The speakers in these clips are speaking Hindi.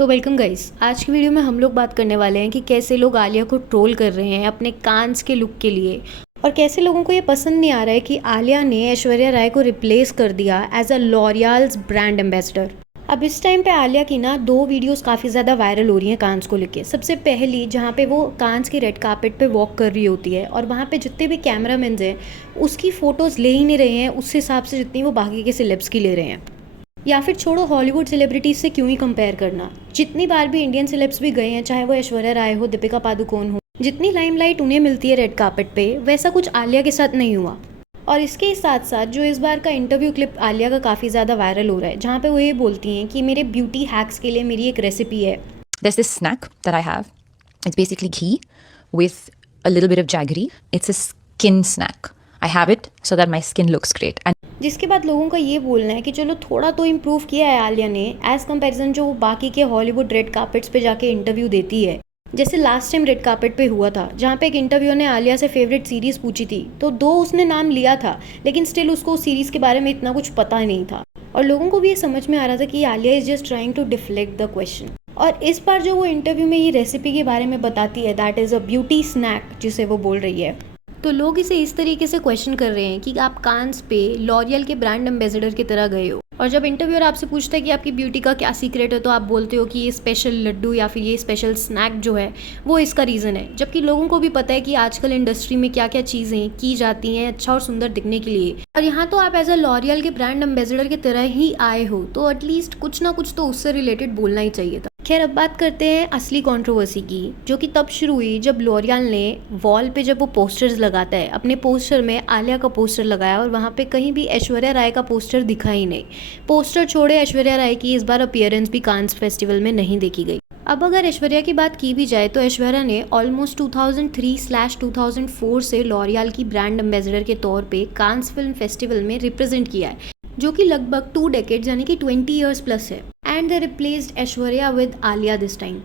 तो वेलकम गाइस। आज की वीडियो में हम लोग बात करने वाले हैं कि कैसे लोग आलिया को ट्रोल कर रहे हैं अपने कांस के लुक के लिए, और कैसे लोगों को ये पसंद नहीं आ रहा है कि आलिया ने ऐश्वर्या राय को रिप्लेस कर दिया as a laurels brand ambassador. अब इस टाइम पे आलिया की ना 2 वीडियोस काफ़ी ज़्यादा वायरल हो रही हैं कांस को लेके। सबसे पहली जहाँ पे वो कांस के रेड कार्पेट पे वॉक कर रही होती है और वहाँ पे जितने भी कैमरामैन हैं उसकी फ़ोटोज़ ले ही नहीं रहे हैं उस हिसाब से जितनी वो बाकी के सेलेब्स की ले रहे हैं। या फिर छोड़ो हॉलीवुड सेलिब्रिटीज से क्यों ही कंपेयर करना, जितनी बार भी इंडियन सेलेब्स भी गए हैं, चाहे वो ऐश्वर्या राय हो, दीपिका पादुकोण हो, जितनी लाइमलाइट उन्हें मिलती है रेड कार्पेट पे, वैसा कुछ आलिया के साथ नहीं हुआ। और इसके साथ साथ जो इस बार का इंटरव्यू क्लिप आलिया का काफ़ी ज़्यादा वायरल हो रहा है, जहाँ पे वो ये बोलती हैं कि मेरे ब्यूटी हैक्स के लिए मेरी एक रेसिपी है। There's this snack that I have. It's basically ghee with a little bit of jaggery. It's a skin snack. I have it so that my skin looks great. And जिसके बाद लोगों का ये बोलना है कि चलो थोड़ा तो इम्प्रूव किया है आलिया ने एज कंपैरिजन जो बाकी के हॉलीवुड रेड कार्पेट्स पे जाके इंटरव्यू देती है। जैसे लास्ट टाइम रेड कार्पेट पे हुआ था, जहाँ पे एक इंटरव्यू ने आलिया से फेवरेट सीरीज पूछी थी, तो 2 उसने नाम लिया था, लेकिन स्टिल उसको उस सीरीज के बारे में इतना कुछ पता नहीं था और लोगों को भी ये समझ में आ रहा था कि Alia is just trying to deflect the question. और इस बार जो वो इंटरव्यू में ये रेसिपी के बारे में बताती है, that is a beauty snack जिसे वो बोल रही है, तो लोग इसे इस तरीके से क्वेश्चन कर रहे हैं कि आप कांस पे लॉरियल के ब्रांड एम्बेसडर की तरह गए हो, और जब इंटरव्यूअर आपसे पूछता है कि आपकी ब्यूटी का क्या सीक्रेट है, तो आप बोलते हो कि ये स्पेशल लड्डू या फिर ये स्पेशल स्नैक जो है वो इसका रीज़न है। जबकि लोगों को भी पता है कि आजकल इंडस्ट्री में क्या क्या चीज़ें की जाती हैं अच्छा और सुंदर दिखने के लिए, और यहाँ तो आप एज अ लॉरियल के ब्रांड एम्बेसडर की तरह ही आए हो, तो एटलीस्ट कुछ ना कुछ तो उससे रिलेटेड बोलना ही चाहिए था। खैर, अब बात करते हैं असली कंट्रोवर्सी की, जो कि तब शुरू हुई जब लॉरियल ने वॉल पे जब वो पोस्टर्स लगाता है, अपने पोस्टर में आलिया का पोस्टर लगाया और वहाँ पे कहीं भी ऐश्वर्या राय का पोस्टर दिखा ही नहीं। पोस्टर छोड़े, ऐश्वर्या राय की इस बार अपीयरेंस भी कांस फेस्टिवल में नहीं देखी गई। अब अगर ऐश्वर्या की बात की भी जाए तो ऐश्वर्या ने ऑलमोस्ट 2003/2004 से लॉरियल की ब्रांड एम्बेसडर के तौर पे कांस फिल्म फेस्टिवल में रिप्रेजेंट किया है, जो कि लगभग 2 डेकेड यानी कि 20 ईयर्स प्लस है। And they replaced Aishwarya with Alia this time,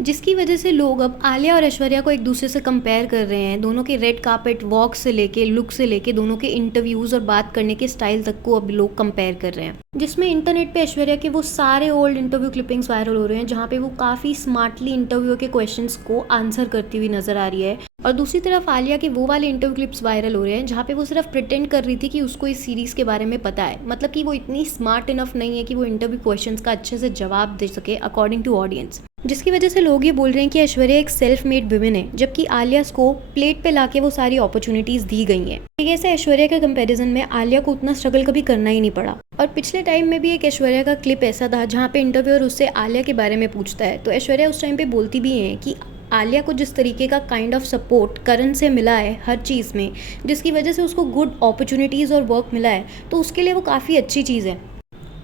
जिसकी वजह से लोग अब आलिया और ऐश्वर्या को एक दूसरे से कंपेयर कर रहे हैं। दोनों के रेड कार्पेट वॉक से लेके लुक से लेके दोनों के इंटरव्यूज और बात करने के स्टाइल तक को अब लोग कंपेयर कर रहे हैं, जिसमें इंटरनेट पे ऐश्वर्या के वो सारे ओल्ड इंटरव्यू क्लिपिंग्स वायरल हो रहे हैं जहाँ पे वो काफ़ी स्मार्टली इंटरव्यू के क्वेश्चंस को आंसर करती हुई नजर आ रही है। और दूसरी तरफ आलिया के वो वाले इंटरव्यू क्लिप्स वायरल हो रहे हैं जहाँ पे वो सिर्फ प्रिटेंड कर रही थी कि उसको इस सीरीज़ के बारे में पता है, मतलब कि वो इतनी स्मार्ट इनफ नहीं है कि वो इंटरव्यू क्वेश्चंस का अच्छे से जवाब दे सके अकॉर्डिंग टू ऑडियंस, जिसकी वजह से लोग ये बोल रहे हैं कि ऐश्वर्या एक सेल्फ मेड वुमेन है, जबकि आलिया को प्लेट पे लाके वो सारी अपॉर्चुनिटीज दी गई हैं। ठीक है, ऐसे ऐश्वर्या के कंपैरिजन में आलिया को उतना स्ट्रगल कभी करना ही नहीं पड़ा। और पिछले टाइम में भी एक ऐश्वर्या का क्लिप ऐसा था जहाँ पे इंटरव्यूअर उससे आलिया के बारे में पूछता है, तो ऐश्वर्या उस टाइम पे बोलती भी है कि आलिया को जिस तरीके का काइंड ऑफ सपोर्ट करण से मिला है हर चीज़ में, जिसकी वजह से उसको गुड अपॉर्चुनिटीज़ और वर्क मिला है, तो उसके लिए वो काफ़ी अच्छी चीज़ है।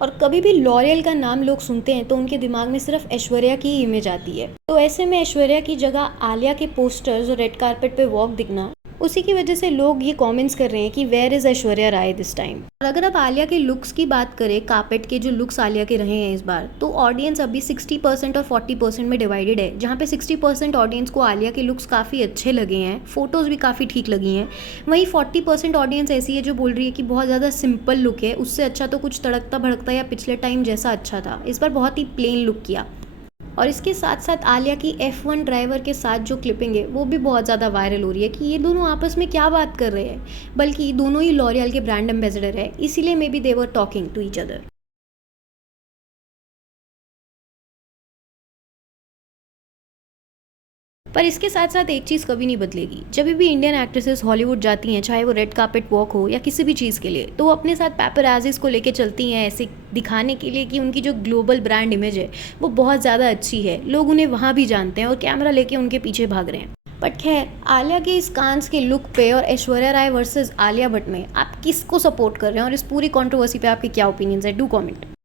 और कभी भी लॉरियल का नाम लोग सुनते हैं तो उनके दिमाग में सिर्फ ऐश्वर्या की इमेज आती है, तो ऐसे में ऐश्वर्या की जगह आलिया के पोस्टर्स और रेड कार्पेट पे वॉक दिखना, उसी की वजह से लोग ये कमेंट्स कर रहे हैं कि where is Aishwarya Rai this time. और अगर आप आलिया के लुक्स की बात करें, कार्पेट के जो लुक्स आलिया के रहे हैं इस बार, तो ऑडियंस अभी 60% और 40% में डिवाइडेड है, जहाँ पे 60% ऑडियंस को आलिया के लुक्स काफ़ी अच्छे लगे हैं, फोटोज़ भी काफ़ी ठीक लगी हैं। वहीं 40% ऑडियंस ऐसी है जो बोल रही है कि बहुत ज़्यादा सिंपल लुक है, उससे अच्छा तो कुछ तड़कता भड़कता या पिछले टाइम जैसा अच्छा था, इस बार बहुत ही प्लेन लुक किया। और इसके साथ साथ आलिया की F1 ड्राइवर के साथ जो क्लिपिंग है वो भी बहुत ज़्यादा वायरल हो रही है कि ये दोनों आपस में क्या बात कर रहे हैं, बल्कि दोनों ही लॉरियल के ब्रांड एम्बेसडर है, इसीलिए maybe they were talking to each other. पर इसके साथ साथ एक चीज़ कभी नहीं बदलेगी, जब भी इंडियन एक्ट्रेसेस हॉलीवुड जाती हैं, चाहे वो रेड कार्पेट वॉक हो या किसी भी चीज़ के लिए, तो वो अपने साथ पेपराजीज को लेके चलती हैं, ऐसे दिखाने के लिए कि उनकी जो ग्लोबल ब्रांड इमेज है वो बहुत ज़्यादा अच्छी है, लोग उन्हें वहाँ भी जानते हैं और कैमरा लेके उनके पीछे भाग रहे हैं। बट खैर, आलिया के इस कांस के लुक पे और ऐश्वर्या राय वर्सेस आलिया भट्ट में आप किसको सपोर्ट कर रहे हैं और इस पूरी कंट्रोवर्सी पे आपके क्या ओपिनियंस है, डू कमेंट।